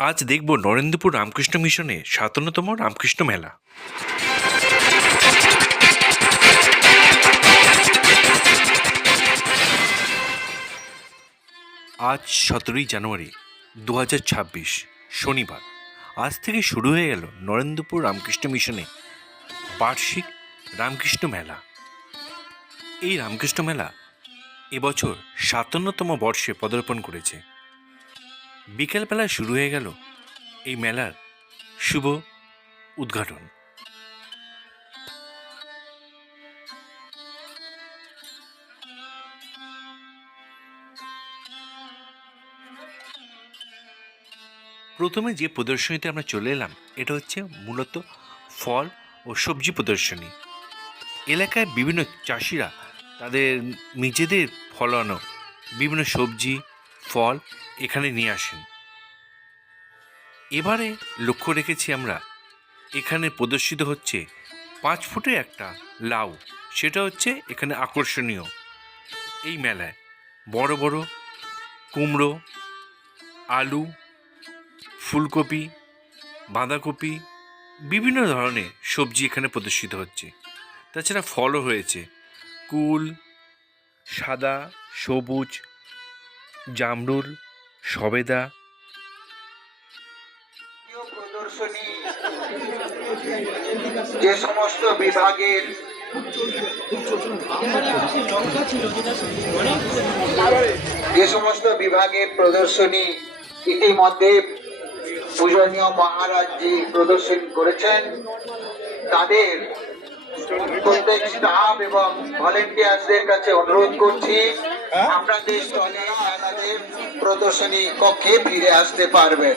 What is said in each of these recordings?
আজ দেখব নরেন্দ্রপুর রামকৃষ্ণ মিশনে সাতান্নতম রামকৃষ্ণ মেলা। আজ সতেরোই জানুয়ারি দু হাজার ছাব্বিশ, শনিবার। আজ থেকে শুরু হয়ে গেল নরেন্দ্রপুর রামকৃষ্ণ মিশনে বার্ষিক রামকৃষ্ণ মেলা। এই রামকৃষ্ণ মেলা এবছর সাতান্নতম বর্ষে পদার্পণ করেছে। বিকেলবেলায় শুরু হয়ে গেল এই মেলার শুভ উদ্ঘাটন। প্রথমে যে প্রদর্শনীতে আমরা চলে এলাম, এটা হচ্ছে মূলত ফল ও সবজি প্রদর্শনী। এলাকায় বিভিন্ন চাষিরা তাদের নিজেদের ফলানো বিভিন্ন সবজি ফল এখানে নিয়ে আসেন। এবারে লক্ষ্য রেখেছি আমরা, এখানে প্রদর্শিত হচ্ছে পাঁচ ফুটে একটা লাউ, সেটা হচ্ছে এখানে আকর্ষণীয়। এই মেলায় বড় বড় কুমড়ো, আলু, ফুলকপি, বাঁধাকপি, বিভিন্ন ধরনের সবজি এখানে প্রদর্শিত হচ্ছে। তাছাড়া ফলও হয়েছে। কুল, সাদা, সবুজ জামরুল, সবেদা। প্রদর্শনী। যে সমস্ত বিভাগের যে সমস্ত বিভাগের প্রদর্শনী ইতিমধ্যে পূজনীয় মহারাজজি প্রদর্শনী করেছেন, তাদের প্রত্যেক স্টাফ এবং ভলেন্টিয়ার্সদের কাছে অনুরোধ করছি। আপনাদের স্টলে আপনাদের প্রদর্শনী কক্ষে ফিরে আসতে পারবেন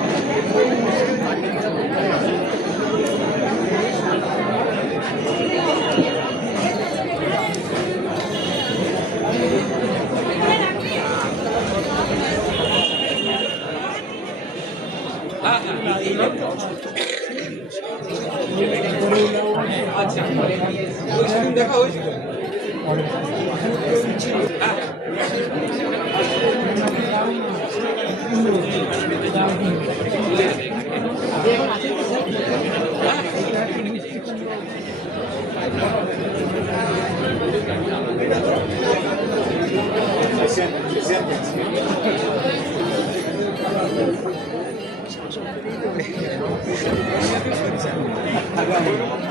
Gracias.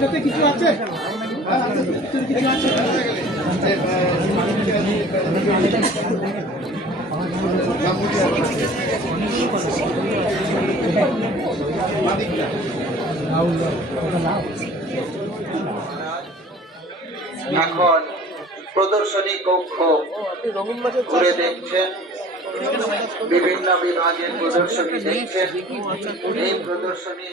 সাথে কিছু আছে? কিছু আছে এখন প্রদর্শনী কক্ষ ঘুরে দেখছেন। বিভিন্ন বিভাগের প্রদর্শনী দেখছেন। এই প্রদর্শনী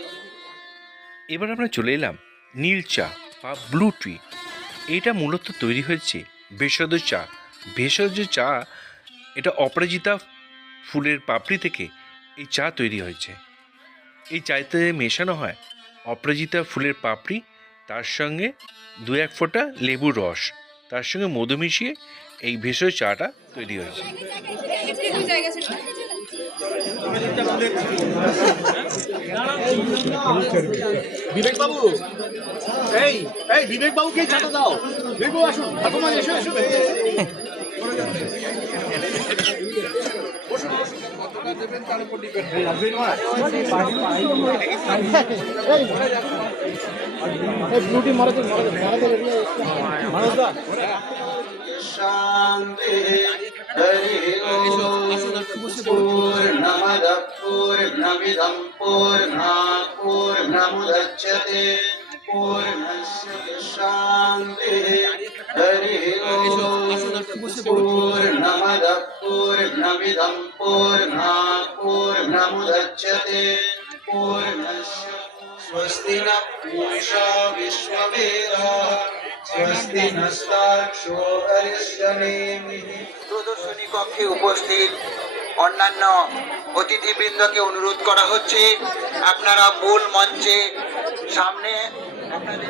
এবার আমরা চলে এলাম নীল চা বা ব্লু টি এটা মূলত তৈরি হয়েছে ভেষজ চা। ভেষজ চা, এটা অপরাজিতা ফুলের পাপড়ি থেকে এই চা তৈরি হয়েছে। এই চাইতে মেশানো হয় অপরাজিতা ফুলের পাপড়ি, তার সঙ্গে দু এক ফোঁটা লেবুর রস, তার সঙ্গে মধু মিশিয়ে এই ভেষজ চাটা তৈরি হয়েছে। বিবেক বাবু এই এই বিবেক বাবুকে চাটা দাও বিবেক বাবু আসুন ঠাকুমা এসো এসো शान्ति हरिः पूर्णमदः पूर्णमिदं पूर्णात् पूर्णमुदच्यते पूर्णस्य शान्तिः हरिः पूर्णमदः पूर्णमिदं पूर्णात् पूर्णमुदच्यते पूर्णस्य स्वस्ति न पूषा विश्ववेदाः কক্ষে উপস্থিত অন্যান্য অতিথিবৃন্দকে অনুরোধ করা হচ্ছে আপনারা মূল মঞ্চে সামনে আপনাদের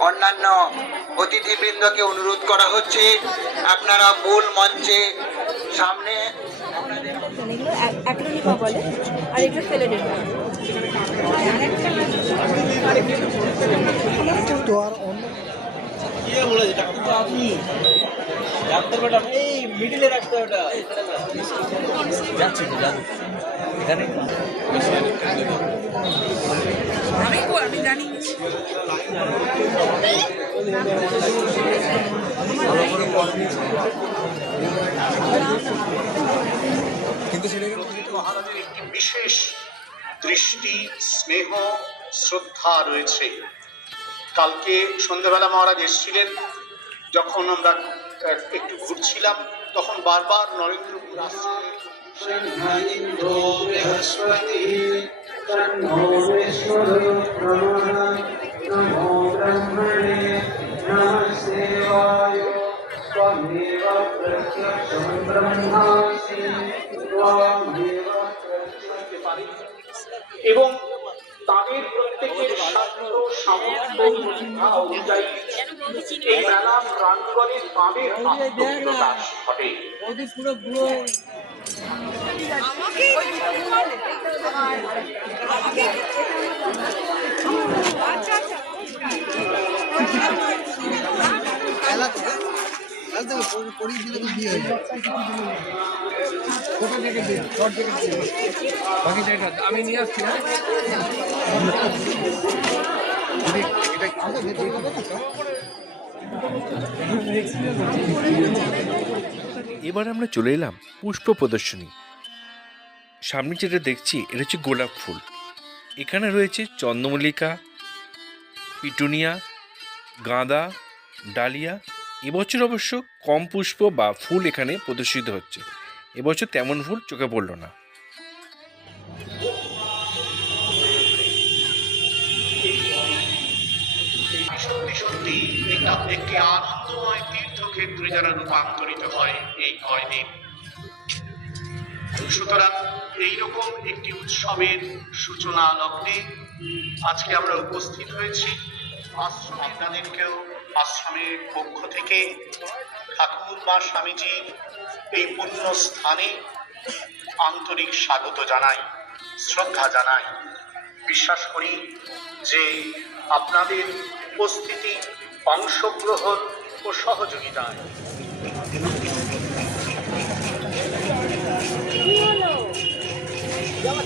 অন্যান্য অতিথিবৃন্দকে অনুরোধ করা হচ্ছে আপনারা মূল মঞ্চে সামনে আপনাদের এগুলো অ্যাক্রোনিমা বলে আর এগুলো ফেলেডেটা আমি আমি জানি। মহারাজের একটি বিশেষ দৃষ্টি স্নেহ শ্রদ্ধা রয়েছে। কালকে সন্ধ্যেবেলা মহারাজ এসেছিলেন। যখন আমরা একটু ঘুরছিলাম তখন বারবার নরেন্দ্রপুর আশ্রমে ইন্দ্রো বৃহস্পতি তন্নো বিষ্ণু নমো ব্রহ্মণে নমস্তেবায় त्वमेव प्रत्यक्षं ब्रह्मासि त्वमेव এবং তাদের প্রত্যেকের স্বার্থ সামর্থ্য ইচ্ছা অনুযায়ী এই মেলা প্রাঙ্গণে তাদের আত্মপ্রকাশ ঘটে আমি নিয়ে আসছি হ্যাঁ? এবার আমরা চলে এলাম পুষ্প প্রদর্শনী সামনে যেটা দেখছি, এটা হচ্ছে গোলাপ ফুল। এখানে রয়েছে চন্দ্রমল্লিকা, পিটুনিয়া, গাঁদা, ডালিয়া। এবছর অবশ্য কম পুষ্প বা ফুল এখানে প্রদর্শিত হচ্ছে। এবছর তেমন ফুল চোখে পড়ল না। সত্যি একটি আনন্দময় তীর্থক্ষেত্রে যারা রূপান্তরিত হয় এই কয়দিন। সুতরাং এইরকম একটি উৎসবের সূচনা লগ্নে আজকে আমরা উপস্থিত হয়েছি। আশ্রমে তাদেরকেও আশ্রমের পক্ষ থেকে। ঠাকুর বা স্বামীজির এই পুণ্য স্থানে আন্তরিক স্বাগত জানাই, শ্রদ্ধা জানাই। বিশ্বাস করি যে আপনাদের উপস্থিতি অংশগ্রহণ ও সহযোগিতায়।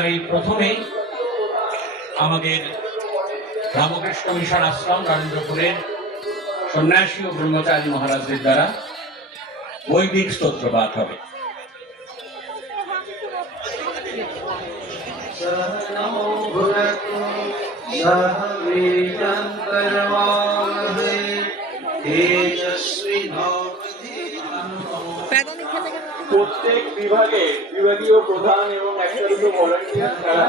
একেবারেই প্রথমেই আমাদের রামকৃষ্ণ মিশন আশ্রম নরেন্দ্রপুরের সন্ন্যাসী ও ব্রহ্মচারী মহারাজদের দ্বারা বৈদিক স্তোত্র পাঠ হবে। প্রত্যেক বিভাগে বিভাগীয় প্রধান এবং একসাথে ভলান্টিয়ার ছাড়া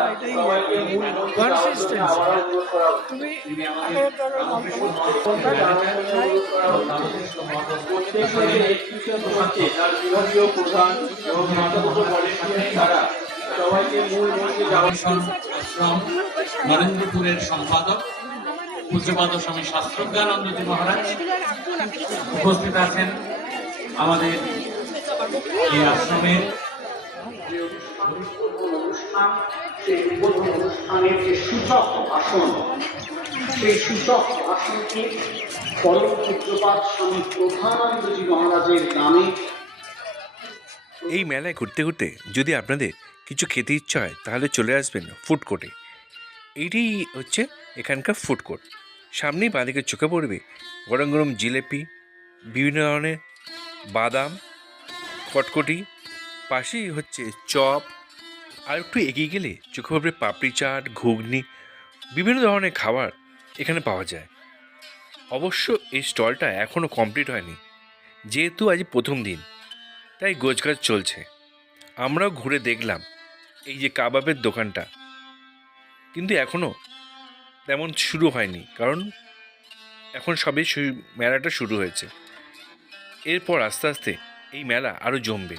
সবাইকে মূল আশ্রম নরেন্দ্রপুরের সম্পাদক পূজ্যপাদ স্বামী শাস্ত্রজ্ঞানন্দজী মহারাজ উপস্থিত আছেন আমাদের এই আশ্রমের অনুষ্ঠান সেই উদ্বোধন অনুষ্ঠানের যে সূচক ভাষণ সেই সূচক ভাষণটি পরম পূজ্যপাত স্বামী প্রধানন্দজি মহারাজের নামে এই মেলায় ঘুরতে ঘুরতে যদি আপনাদের কিছু খেতে ইচ্ছা হয় তাহলে চলে আসবেন ফুড কোর্টে এইটাই হচ্ছে এখানকার ফুড কোর্ট সামনেই বাঁদিকে চোখে পড়বে গরম গরম জিলেপি বিভিন্ন ধরনের বাদাম কটকটি, পাশেই হচ্ছে চপ, আর একটু এগিয়ে গেলে চোখে পড়বে পাপড়ি চাট, ঘুগনি, বিভিন্ন ধরনের খাবার এখানে পাওয়া যায়। অবশ্য এই স্টলটা এখনও কমপ্লিট হয়নি, যেহেতু আজ প্রথম দিন, তাই গোছগাছ চলছে। আমরাও ঘুরে দেখলাম এই যে কাবাবের দোকানটা, কিন্তু এখনও তেমন শুরু হয়নি, কারণ এখন সবে মেলাটা শুরু হয়েছে। এরপর আস্তে আস্তে এই মেলা আরও জমবে।